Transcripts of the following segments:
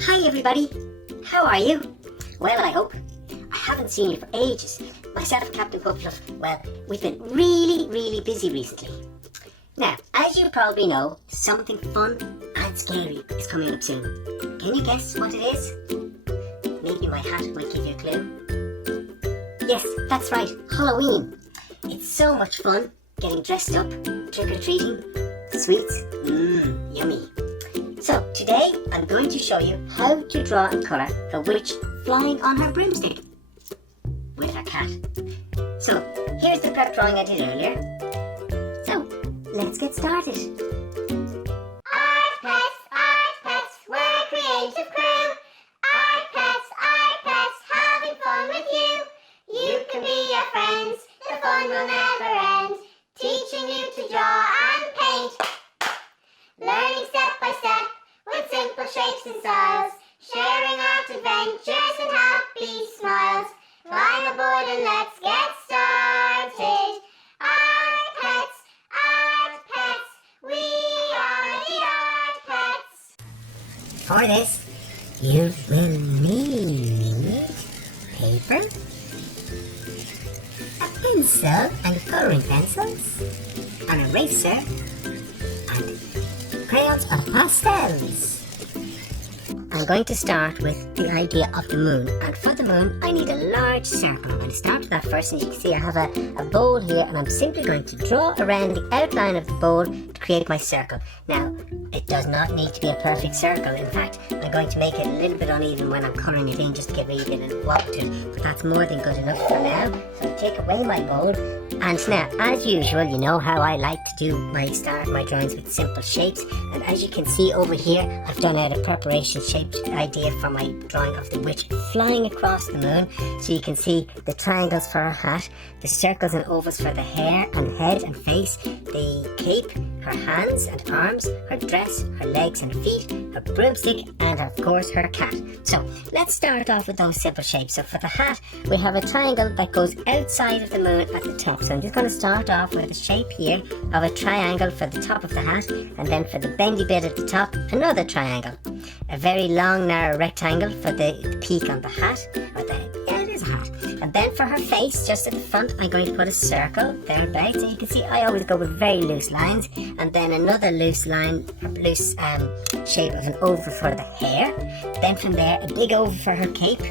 Hi everybody, how are you? Well, I hope. I haven't seen you for ages. Myself, Captain Puffluff, well, we've been really busy recently. Now, as you probably know, something fun and scary is coming up soon. Can you guess what it is? Maybe my hat might give you a clue. Yes, that's right, Halloween. It's so much fun getting dressed up, trick-or-treating, sweets, yummy. So today I'm going to show you how to draw and colour a witch flying on her broomstick with her cat. So here's the prep drawing I did earlier. So let's get started. Art pets, we're a creative crew. Art pets, having fun with you. You can be our friends, the fun will never end. Teaching you to draw and paint. Learning step by step with simple shapes and styles. Sharing art adventures and happy smiles. Climb aboard and let's get started. Art pets, we are the art pets. For this, you will need paper, a pencil and colouring pencils, an eraser, and crayons or pastels. I'm going to start with the idea of the moon, and for the moon I need a large circle. I'm going to start with that first, and you can see I have a bowl here, and I'm simply going to draw around the outline of the bowl to create my circle. Now, it does not need to be a perfect circle. In fact, I'm going to make it a little bit uneven when I'm colouring it in, just to get rid of it and wobble to it, but that's more than good enough for now. So I take away my bowl, and now, as usual, you know how I like to do my drawings with simple shapes, and as you can see over here, I've done out a preparation shaped idea for my drawing of the witch flying across the moon. So you can see the triangles for her hat, the circles and ovals for the hair and head and face, the cape, her hands and arms, her dress, her legs and feet, her broomstick, and of course her cat. So let's start off with those simple shapes. So for the hat, we have a triangle that goes outside of the moon at the top. So I'm just going to start off with a shape here of a triangle for the top of the hat, and then for the bendy bit at the top, another triangle. A very long narrow rectangle for the peak on the hat, it is a hat. And then for her face, just at the front, I'm going to put a circle thereabouts. So you can see I always go with very loose lines, and then another loose shape of an oval for the hair. Then from there, a big oval for her cape.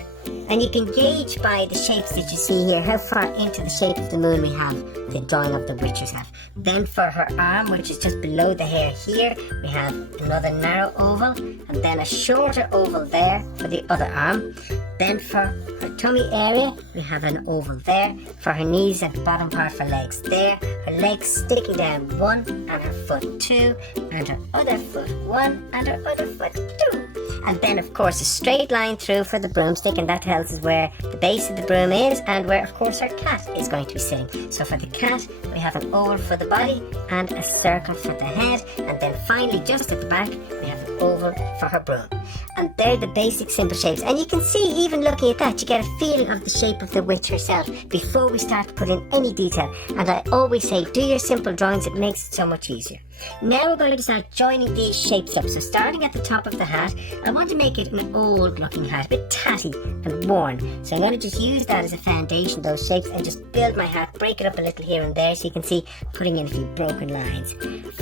And you can gauge by the shapes that you see here how far into the shape of the moon we have the drawing of the witch herself. Then for her arm, which is just below the hair here, we have another narrow oval, and then a shorter oval there for the other arm. Then for her tummy area, we have an oval there. For her knees and the bottom part for legs there. Her legs sticking down 1, and her foot 2, and her other foot 1, and her other foot 2. And then of course a straight line through for the broomstick, and that tells us where the base of the broom is and where of course her cat is going to be sitting. So for the cat, we have an oval for the body and a circle for the head, and then finally just at the back we have an oval for her broom. And they're the basic simple shapes, and you can see even looking at that you get a feeling of the shape of the witch herself before we start to put in any detail. And I always say do your simple drawings, it makes it so much easier. Now we're going to start joining these shapes up. So starting at the top of the hat, I want to make it an old looking hat, a bit tatty and worn. So I'm going to just use that as a foundation, those shapes, and just build my hat, break it up a little here and there so you can see putting in a few broken lines.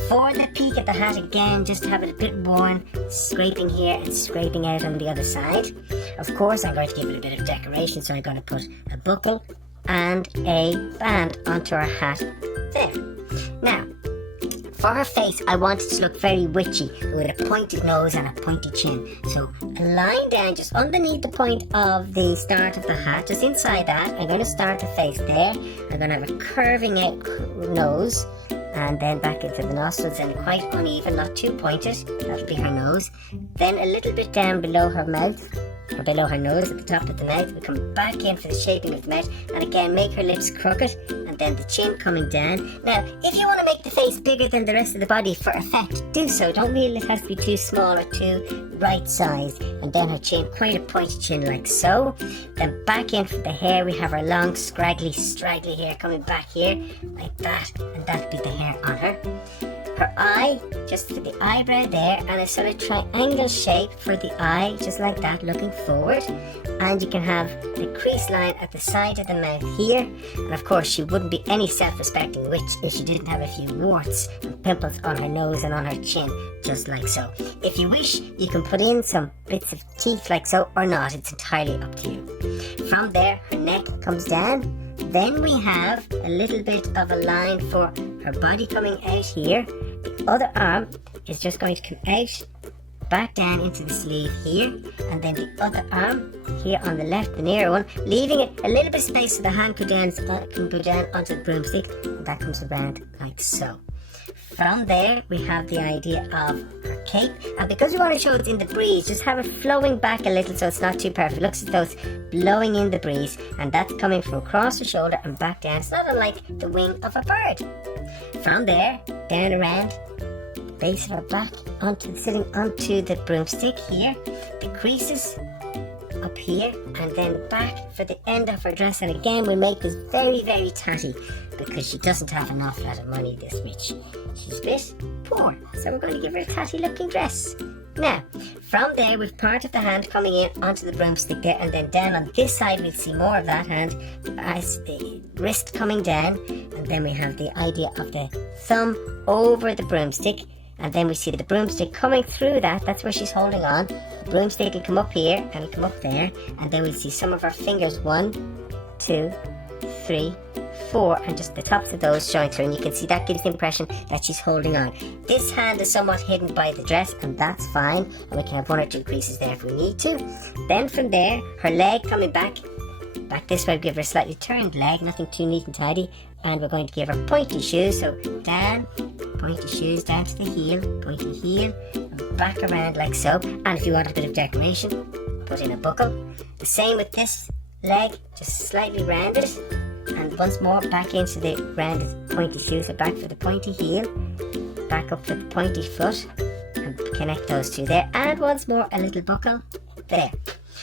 For the peak of the hat, again, just have it a bit worn, scraping here and scraping out on the other side. Of course, I'm going to give it a bit of decoration, so I'm going to put a buckle and a band onto our hat there. Now, for her face, I want it to look very witchy with a pointed nose and a pointy chin. So a line down just underneath the point of the start of the hat, just inside that, I'm going to start the face there. I'm going to have a curving out nose, and then back into the nostrils, and quite uneven, not too pointed. That'll be her nose. Then a little bit down below her mouth, or below her nose at the top of the mouth. We come back in for the shaping of the mouth, and again make her lips crooked, and then the chin coming down. Now, if you want to make the face bigger than the rest of the body for effect, do so. Don't feel it has to be too small or too right sized. And then her chin, quite a pointed chin like so. Then back in for the hair, we have her long straggly hair coming back here like that, and that'll be the hair on her. her eye, just for the eyebrow there, and a sort of triangle shape for the eye, just like that, looking forward. And you can have the crease line at the side of the mouth here. And of course, she wouldn't be any self-respecting witch if she didn't have a few warts and pimples on her nose and on her chin, just like so. If you wish, you can put in some bits of teeth like so, or not. It's entirely up to you. From there, her neck comes down. Then we have a little bit of a line for her body coming out here. The other arm is just going to come out, back down into the sleeve here, and then the other arm here on the left, the nearer one, leaving it a little bit of space so the hand can go down onto the broomstick, and that comes around like so. From there, we have the idea of her cape, and because we want to show it's in the breeze, just have it flowing back a little so it's not too perfect. It looks as though it's blowing in the breeze, and that's coming from across the shoulder and back down. It's not unlike the wing of a bird. From there, down around the base of her back, sitting onto the broomstick here, the creases up here, and then back for the end of her dress. And again, we make this very, very tatty because she doesn't have an awful lot of money, this witch. She's a bit poor, so we're going to give her a tatty looking dress. Now, from there, we've part of the hand coming in onto the broomstick there, and then down on this side, we'll see more of that hand as the wrist coming down, and then we have the idea of the thumb over the broomstick, and then we see the broomstick coming through that. That's where she's holding on. The broomstick will come up here, and it'll come up there, and then we'll see some of her fingers, 1, 2, 3, 4, and just the tops of those showing through, and you can see that gives the impression that she's holding on. This hand is somewhat hidden by the dress, and that's fine, and we can have 1 or 2 creases there if we need to. Then from there, her leg coming back this way, give her a slightly turned leg, nothing too neat and tidy, and we're going to give her pointy shoes, so down, pointy shoes down to the heel, pointy heel, and back around like so. And if you want a bit of decoration, put in a buckle. The same with this leg, just slightly rounded, and once more back into the rounded pointy shoes, so back for the pointy heel, back up for the pointy foot, and connect those two there, and once more a little buckle there.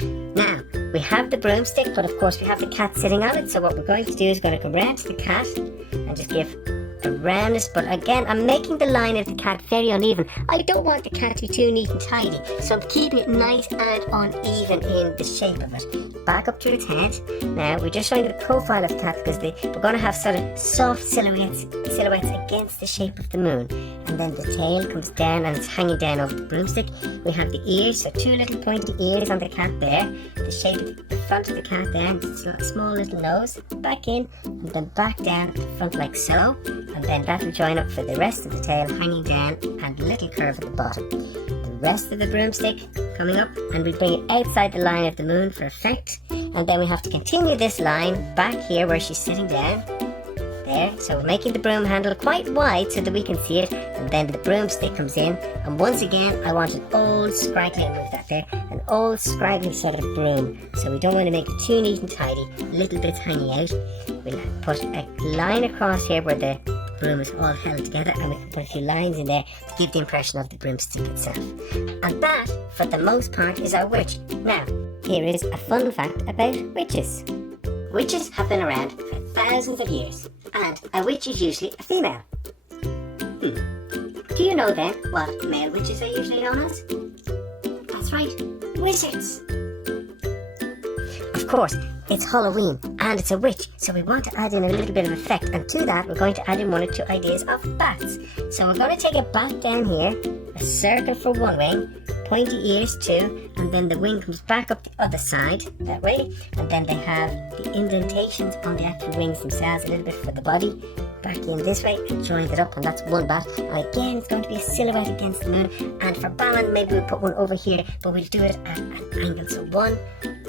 Now, we have the broomstick, but of course we have the cat sitting on it, so what we're going to do is going to come round to the cat and just give a roundness, but again, I'm making the line of the cat very uneven. I don't want the cat to be too neat and tidy, so I'm keeping it nice and uneven in the shape of it. Back up to its head. Now, we're just showing the profile of the cat because we're going to have sort of soft silhouettes against the shape of the moon. And then the tail comes down and it's hanging down over the broomstick. We have the ears, so 2 little pointy ears on the cat there. The shape of the front of the cat there, and a small little nose. Back in, and then back down at the front like so. And then that will join up for the rest of the tail hanging down and a little curve at the bottom. The rest of the broomstick coming up, and we bring it outside the line of the moon for effect. And then we have to continue this line back here where she's sitting down. There, so we're making the broom handle quite wide so that we can see it, and then the broomstick comes in, and once again I want an old scraggly, move that there, an old scraggly sort of broom, so we don't want to make it too neat and tidy, little bits hanging out. We'll put a line across here where the broom is all held together, and we can put a few lines in there to give the impression of the broomstick itself. And that, for the most part, is our witch. Now, here is a fun fact about witches. Witches have been around for thousands of years, and a witch is usually a female. Do you know then what male witches are usually known as? That's right, wizards. Of course, it's Halloween and it's a witch, so we want to add in a little bit of effect, and to that we're going to add in 1 or 2 ideas of bats. So we're going to take a bat down here, a circle for one wing, pointy ears too, and then the wing comes back up the other side that way, and then they have the indentations on the actual wings themselves, a little bit for the body, back in this way and joined it up, and that's one bat. And again, it's going to be a silhouette against the moon, and for balance maybe we'll put one over here, but we'll do it at an angle. So 1,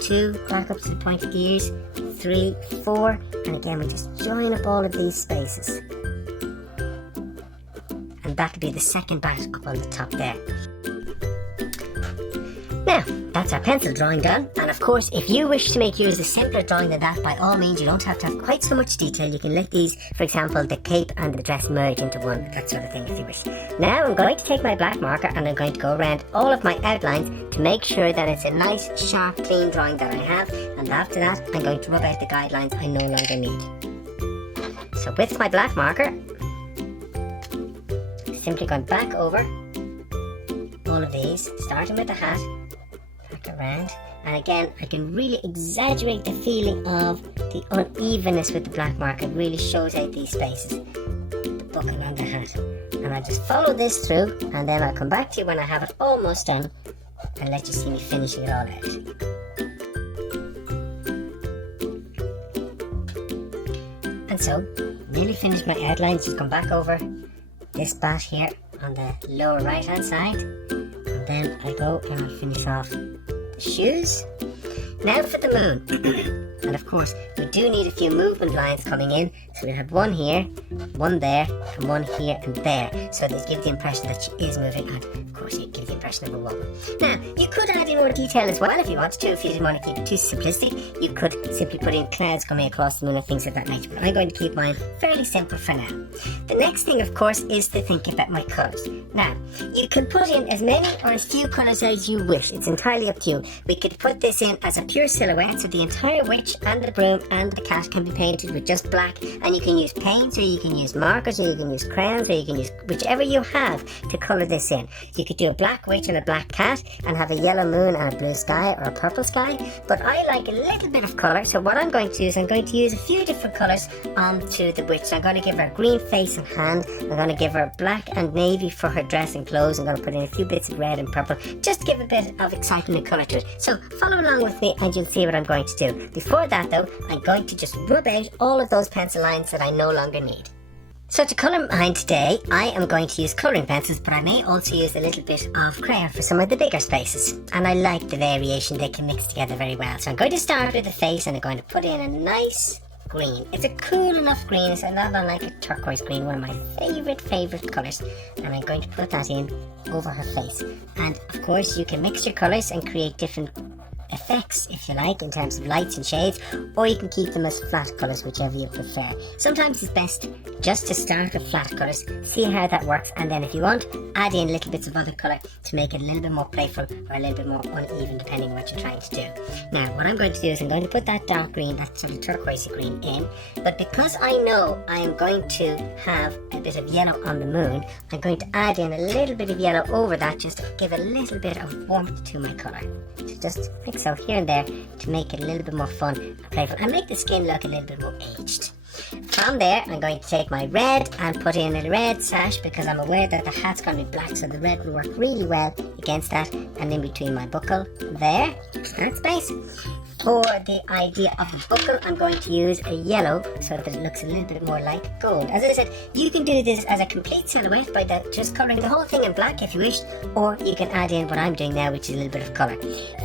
2, back up to the pointed ears, 3, 4, and again we just join up all of these spaces, and that could be the second bat up on the top there. Now, that's our pencil drawing done, and of course if you wish to make yours a simpler drawing than that, by all means, you don't have to have quite so much detail. You can let these, for example, the cape and the dress merge into one, that sort of thing if you wish. Now I'm going to take my black marker and I'm going to go around all of my outlines to make sure that it's a nice, sharp, clean drawing that I have, and after that I'm going to rub out the guidelines I no longer need. So with my black marker, simply going back over all of these, starting with the hat, back around. And again, I can really exaggerate the feeling of the unevenness with the black mark. It really shows out these spaces, the buckle and the hat. And I just follow this through, and then I'll come back to you when I have it almost done and let you see me finishing it all out. And so, nearly finished my outlines. Just come back over this bat here on the lower right hand side, and then I go and I'll finish off the shoes. Now for the moon. And of course, we do need a few movement lines coming in. So we have one here, one there, and one here and there. So they give the impression that she is moving, and of course it gives the impression of a woman. Now, you could add in more detail as well if you wanted to. If you didn't want to keep it too simplistic, you could simply put in clouds coming across the moon and things of that nature. But I'm going to keep mine fairly simple for now. The next thing, of course, is to think about my colours. Now, you can put in as many or as few colours as you wish. It's entirely up to you. We could put this in as a pure silhouette, so the entire witch and the broom and the cat can be painted with just black, and you can use paints, or you can use markers, or you can use crayons, or you can use whichever you have to colour this in. You could do a black witch and a black cat and have a yellow moon and a blue sky or a purple sky, but I like a little bit of colour, so what I'm going to do is I'm going to use a few different colours onto the witch. So I'm going to give her a green face and hand, I'm going to give her black and navy for her dress and clothes, I'm going to put in a few bits of red and purple just to give a bit of excitement and colour to it. So follow along with me and you'll see what I'm going to do. Before that though, I'm going to just rub out all of those pencil lines that I no longer need. So to colour mine today, I am going to use colouring pencils, but I may also use a little bit of crayon for some of the bigger spaces. And I like the variation, they can mix together very well. So I'm going to start with the face, and I'm going to put in a nice green. It's a cool enough green, so not unlike a turquoise green, one of my favourite colours. And I'm going to put that in over her face. And of course you can mix your colours and create different effects if you like in terms of lights and shades, or you can keep them as flat colours, whichever you prefer. Sometimes it's best just to start with flat colours, see how that works, and then if you want, add in little bits of other colour to make it a little bit more playful or a little bit more uneven depending on what you're trying to do. Now what I'm going to do is I'm going to put that dark green, that sort of turquoisey green in, but because I know I am going to have a bit of yellow on the moon, I'm going to add in a little bit of yellow over that just to give a little bit of warmth to my colour. So just mix out here and there to make it a little bit more fun and playful and make the skin look a little bit more aged. From there, I'm going to take my red and put in a red sash because I'm aware that the hat's going to be black, so the red will work really well against that, and in between my buckle there, that space. For the idea of the buckle, I'm going to use a yellow so that it looks a little bit more like gold. As I said, you can do this as a complete silhouette by just colouring the whole thing in black if you wish, or you can add in what I'm doing now, which is a little bit of colour.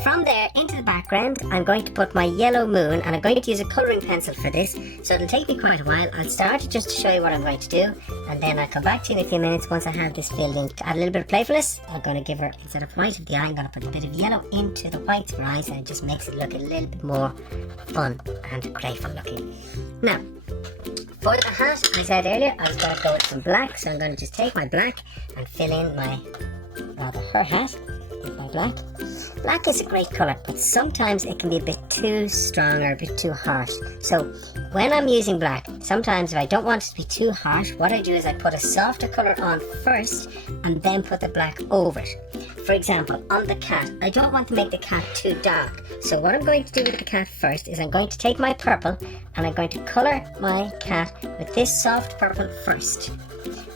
From there, into the background, I'm going to put my yellow moon, and I'm going to use a colouring pencil for this, so it'll take me quite a while. I'll start just to show you what I'm going to do, and then I'll come back to you in a few minutes once I have this filled in. To add a little bit of playfulness, I'm going to give her, instead of white of the eye, I'm going to put a bit of yellow into the whites of her eyes, and it just makes it look a little bit more fun and playful looking. Now, for the hat, I said earlier I was going to go with some black, so I'm going to just take my black and fill in her hat with my black. Black is a great colour, but sometimes it can be a bit too strong or a bit too harsh. So when I'm using black, sometimes if I don't want it to be too harsh, what I do is I put a softer colour on first and then put the black over it. For example, on the cat, I don't want to make the cat too dark. So what I'm going to do with the cat first is I'm going to take my purple and I'm going to colour my cat with this soft purple first.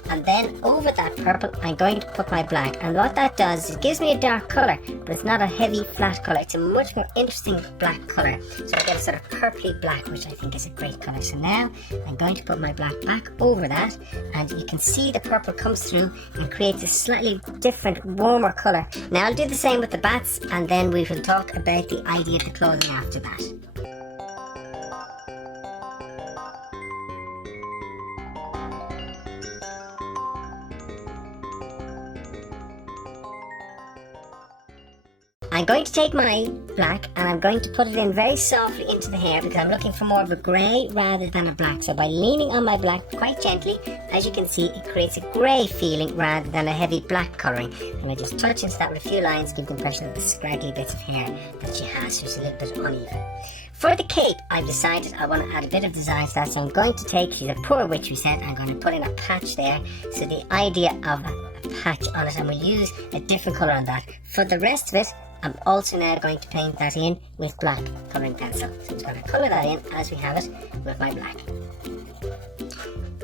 And then over that purple, I'm going to put my black. And what that does is it gives me a dark colour, but it's not a heavy flat colour. It's a much more interesting black colour. So I get a sort of purpley black, which I think is a great colour. So now I'm going to put my black back over that, and you can see the purple comes through and creates a slightly different, warmer colour. Now I'll do the same with the bats, and then we will talk about the idea of the clothing after that. I'm going to take my black and I'm going to put it in very softly into the hair because I'm looking for more of a grey rather than a black. So by leaning on my black quite gently, as you can see, it creates a grey feeling rather than a heavy black colouring. And I just touch into that with a few lines, give the impression of the scraggly bits of hair that she has, which is a little bit uneven. For the cape, I've decided I want to add a bit of design to that, so I'm going to take, she's a poor witch we said, I'm going to put in a patch there. So the idea of a patch on it, and we'll use a different colour on that. For the rest of it, I'm also now going to paint that in with black colouring pencil. So I'm just going to colour that in as we have it with my black.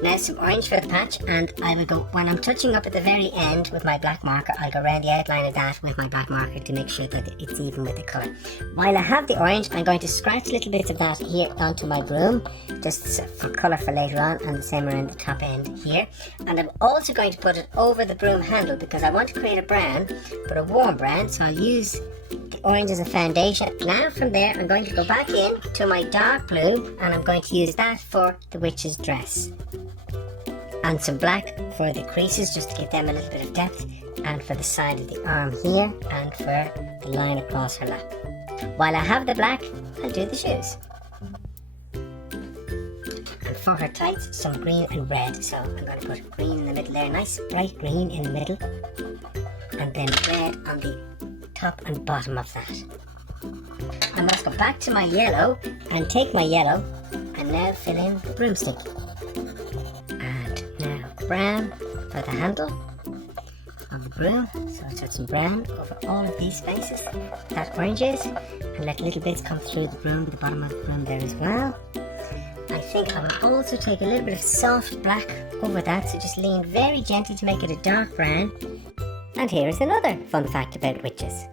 Now some orange for the patch, and I will go, when I'm touching up at the very end with my black marker, I'll go around the outline of that with my black marker to make sure that it's even with the colour. While I have the orange, I'm going to scratch little bits of that here onto my broom, just for colour for later on, and the same around the top end here. And I'm also going to put it over the broom handle because I want to create a brown, but a warm brown, so I'll use the orange as a foundation. Now from there I'm going to go back in to my dark blue, and I'm going to use that for the witch's dress. And some black for the creases, just to give them a little bit of depth, and for the side of the arm here, and for the line across her lap. While I have the black, I'll do the shoes. And for her tights, some green and red. So I'm going to put green in the middle there, nice bright green in the middle, and then red on the top and bottom of that. I must go back to my yellow and take my yellow and now fill in the broomstick. Brown for the handle of the broom, so let's add some brown over all of these spaces that orange is, and let little bits come through the broom, the bottom of the broom there as well. I think I will also take a little bit of soft black over that, so just lean very gently to make it a dark brown. And here is another fun fact about witches.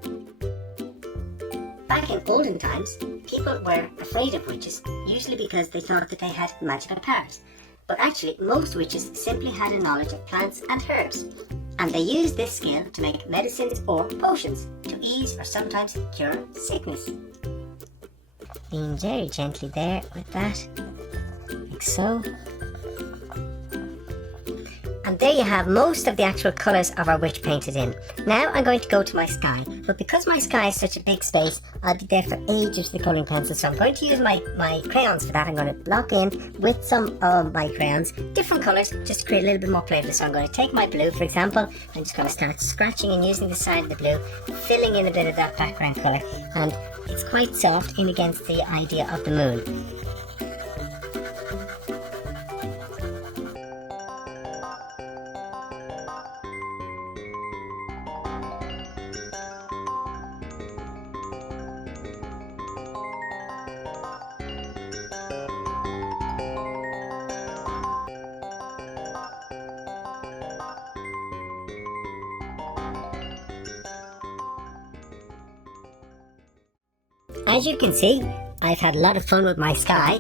Back in olden times, people were afraid of witches, usually because they thought that they had magical powers. But actually, most witches simply had a knowledge of plants and herbs, and they used this skill to make medicines or potions to ease or sometimes cure sickness. Lean very gently there with that, like so. And there you have most of the actual colours of our witch painted in. Now I'm going to go to my sky, but because my sky is such a big space, I'll be there for ages with the colouring pencil, so I'm going to use my crayons for that. I'm going to block in with some of my crayons, different colours, just to create a little bit more playful. So I'm going to take my blue, for example, I'm just going to start scratching and using the side of the blue, filling in a bit of that background colour, and it's quite soft in against the idea of the moon. As you can see, I've had a lot of fun with my sky.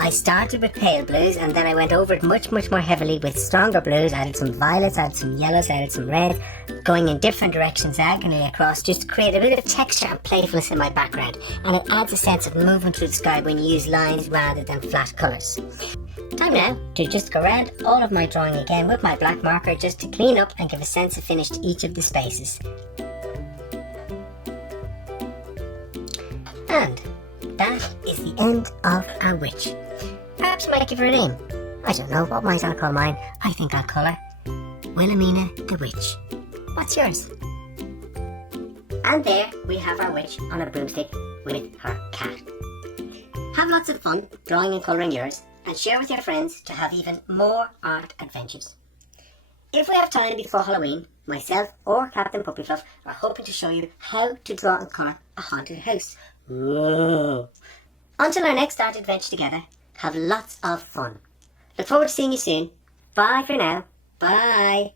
I started with pale blues, and then I went over it much more heavily with stronger blues, added some violets, added some yellows, added some red, going in different directions diagonally across, just to create a bit of texture and playfulness in my background, and it adds a sense of movement through the sky when you use lines rather than flat colours. Time now to just go around all of my drawing again with my black marker, just to clean up and give a sense of finish to each of the spaces. And that is the end of our witch. Perhaps you might give her a name. I don't know, what might I call mine? I think I'll call her Wilhelmina the Witch. What's yours? And there we have our witch on a broomstick with her cat. Have lots of fun drawing and colouring yours, and share with your friends to have even more art adventures. If we have time before Halloween, myself or Captain Puppyfluff are hoping to show you how to draw and colour a haunted house. Whoa. Until our next art adventure together, have lots of fun. Look forward to seeing you soon. Bye for now. Bye.